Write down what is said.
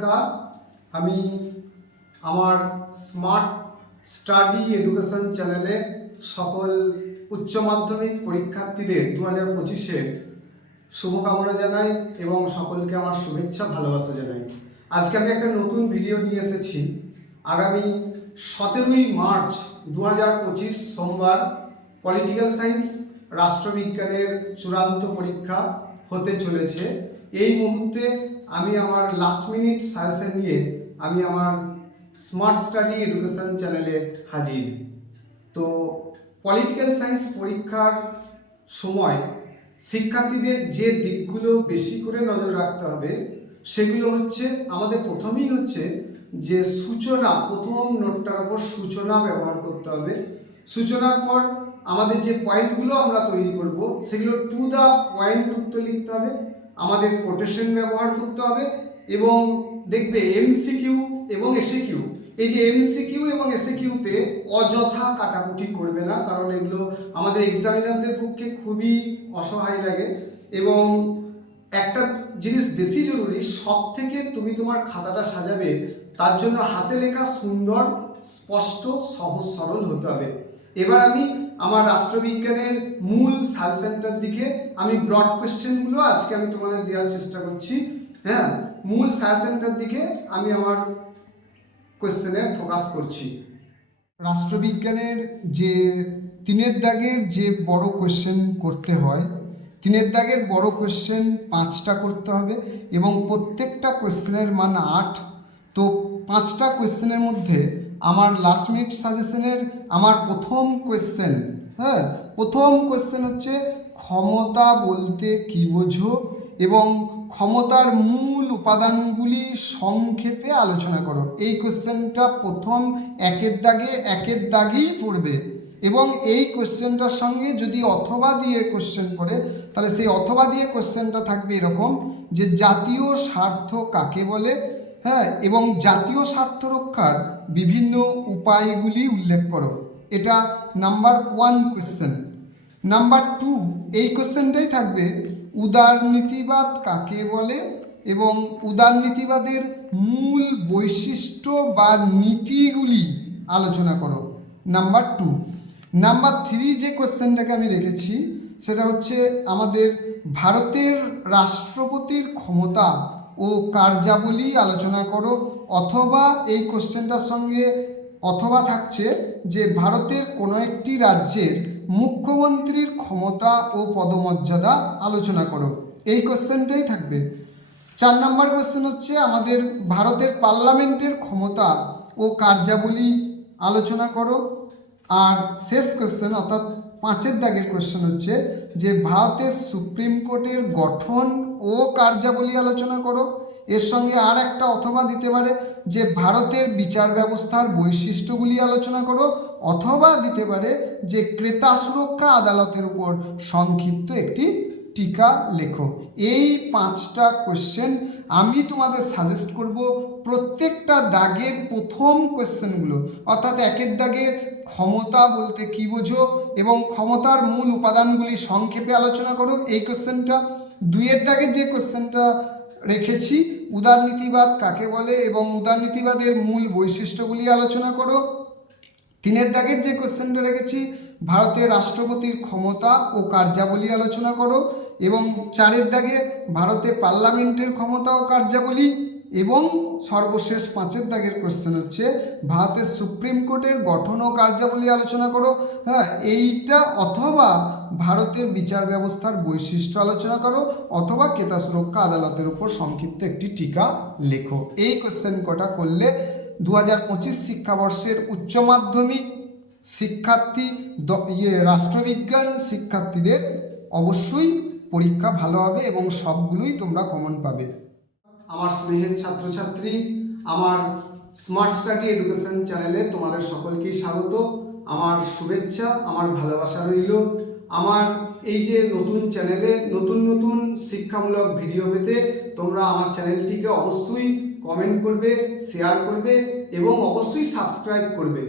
নমস্কার। আমি আমার স্মার্ট স্টাডি এডুকেশন চ্যানেলে সকল উচ্চ মাধ্যমিক পরীক্ষার্থীদের 2025-এর শুভকামনা জানাই এবং সকলকে আমার শুভেচ্ছা ভালোবাসা জানাই। আজকে আমি একটা নতুন ভিডিও নিয়ে এসেছি। আগামী 17ই মার্চ 2025 সোমবার পলিটিক্যাল সায়েন্স রাষ্ট্রবিজ্ঞানের চূড়ান্ত পরীক্ষা হতে চলেছে। এই মুহূর্তে আমি আমার লাস্ট মিনিট সাজেশন নিয়ে আমি আমার স্মার্ট স্টাডি এডুকেশন চ্যানেলে হাজির। তো পলিটিক্যাল সায়েন্স পরীক্ষার সময় শিক্ষার্থীদের যে দিকগুলো বেশি করে নজর রাখতে হবে সেগুলো হচ্ছে, আমাদের প্রথমেই হচ্ছে যে সূচনা, প্রথম নোটটার ওপর সূচনা ব্যবহার করতে হবে। সূচনার পর আমাদের যে পয়েন্টগুলো আমরা তৈরি করব সেগুলো টু দ্য পয়েন্ট উত্তর লিখতে হবে, আমাদের কোটেশন ব্যবহার করতে হবে এবং দেখবে এমসিকিউ এবং এসএকিউ, এই যে এমসিকিউ এবং এসএকিউতে অযথা কাটাকুটি করবে না, কারণ এগুলো আমাদের এক্সামিনারদের পক্ষে খুবই অসহায় লাগে। এবং একটা জিনিস বেশি জরুরি, সব থেকে তুমি তোমার খাতাটা সাজাবে তার জন্য হাতে লেখা সুন্দর, স্পষ্ট, সহজ সরল হতে হবে। এবার আমি আমার রাষ্ট্রবিজ্ঞানের মূল সাজেশনটার দিকে আমি ব্রড কোয়েশ্চেনগুলো আজকে আমি তোমাদের দেওয়ার চেষ্টা করছি। হ্যাঁ, মূল সাজেশনটার দিকে আমি আমার কোয়েশ্চেনে ফোকাস করছি। রাষ্ট্রবিজ্ঞানের যে 3 দাগের যে বড় কোয়েশ্চেন করতে হয়, 3 দাগের বড় কোয়েশ্চেন 5টা করতে হবে এবং প্রত্যেকটা কোয়েশ্চেনের মান 8। তো 5টা কোয়েশ্চেনের মধ্যে আমার লাস্ট মিনিট সাজেশনের আমার প্রথম কোয়েশ্চেন, প্রথম কোয়েশ্চেন হচ্ছে ক্ষমতা বলতে কী বোঝো এবং ক্ষমতার মূল উপাদানগুলি সংক্ষেপে আলোচনা করো। এই কোয়েশ্চেনটা প্রথম একের দাগেই পড়বে এবং এই কোয়েশ্চেনটার সঙ্গে যদি অথবা দিয়ে কোয়েশ্চেন করে তাহলে সেই অথবা দিয়ে কোয়েশ্চেনটা থাকবে এরকম যে জাতীয় স্বার্থ কাকে বলে, এবং জাতীয় স্বার্থ রক্ষার বিভিন্ন উপায়গুলি উল্লেখ করো। এটা নাম্বার 1 কোয়েশ্চেন। নাম্বার 2, এই কোয়েশ্চেনটাই থাকবে উদারনীতিবাদ কাকে বলে এবং উদারনীতিবাদের মূল বৈশিষ্ট্য বা নীতিগুলি আলোচনা করো। নাম্বার 2। নাম্বার 3 যে কোয়েশ্চেনটাকে আমি রেখেছি সেটা হচ্ছে আমাদের ভারতের রাষ্ট্রপতির ক্ষমতা ও কার্যাবলী আলোচনা করো, অথবা এই কোশ্চেনটার সঙ্গে অথবা থাকছে যে ভারতের কোনো একটি রাজ্যের মুখ্যমন্ত্রীর ক্ষমতা ও পদমর্যাদা আলোচনা করো। এই কোশ্চেনটাই থাকবে। 4 নম্বর কোশ্চেন হচ্ছে আমাদের ভারতের পার্লামেন্টের ক্ষমতা ও কার্যাবলী আলোচনা করো। আর শেষ কোশ্চেন অর্থাৎ 5 দাগের কোশ্চেন হচ্ছে যে ভারতের সুপ্রিম কোর্টের গঠন ও কার্যাবলী আলোচনা করো। এর সঙ্গে আর একটা অথবা দিতে পারে যে ভারতের বিচার ব্যবস্থার বৈশিষ্ট্যগুলি আলোচনা করো, অথবা দিতে পারে যে ক্রেতা সুরক্ষা আদালতের উপর সংক্ষিপ্ত একটি টিকা লেখো। এই 5টা কোশ্চেন আমি তোমাদের সাজেস্ট করব প্রত্যেকটা দাগের প্রথম কোশ্চেনগুলো, অর্থাৎ 1 দাগে ক্ষমতা বলতে কী বোঝো এবং ক্ষমতার মূল উপাদানগুলি সংক্ষেপে আলোচনা করো, এই কোশ্চেনটা। 2 দাগে যে কোশ্চেনটা রেখেছি উদারনীতিবাদ কাকে বলে এবং উদারনীতিবাদের মূল বৈশিষ্ট্যগুলি আলোচনা করো। 3 দাগের যে কোশ্চেনটা রেখেছি ভারতের রাষ্ট্রপতির ক্ষমতা ও কার্যাবলী আলোচনা করো এবং 4 দাগে ভারতের পার্লামেন্টের ক্ষমতা ও কার্যাবলী এবং সর্বশেষ 5 দাগের কোশ্চেন হচ্ছে ভারতের সুপ্রিম কোর্টের গঠন ও কার্যাবলী আলোচনা করো। এইটা অথবা ভারতের বিচার ব্যবস্থার বৈশিষ্ট্য আলোচনা করো, অথবা ক্রেতা সুরক্ষা আদালতের উপর সংক্ষিপ্ত একটি টিকা লেখো। এই কোশ্চেন কটা করলে 2025 শিক্ষাবর্ষের উচ্চ মাধ্যমিক শিক্ষার্থী রাষ্ট্রবিজ্ঞান শিক্ষার্থীদের অবশ্যই পরীক্ষা ভালো হবে এবং সবগুলোই তোমরা কমন পাবে। আমার স্নেহের ছাত্রছাত্রী, আমার স্মার্ট স্টাডি এডুকেশন চ্যানেলে তোমাদের সকলকেই স্বাগত। আমার শুভেচ্ছা, আমার ভালোবাসা রইল। আমার এই যে নতুন চ্যানেলে নতুন নতুন শিক্ষামূলক ভিডিও পেতে তোমরা আমার চ্যানেলটিকে অবশ্যই কমেন্ট করবে, শেয়ার করবে এবং অবশ্যই সাবস্ক্রাইব করবে।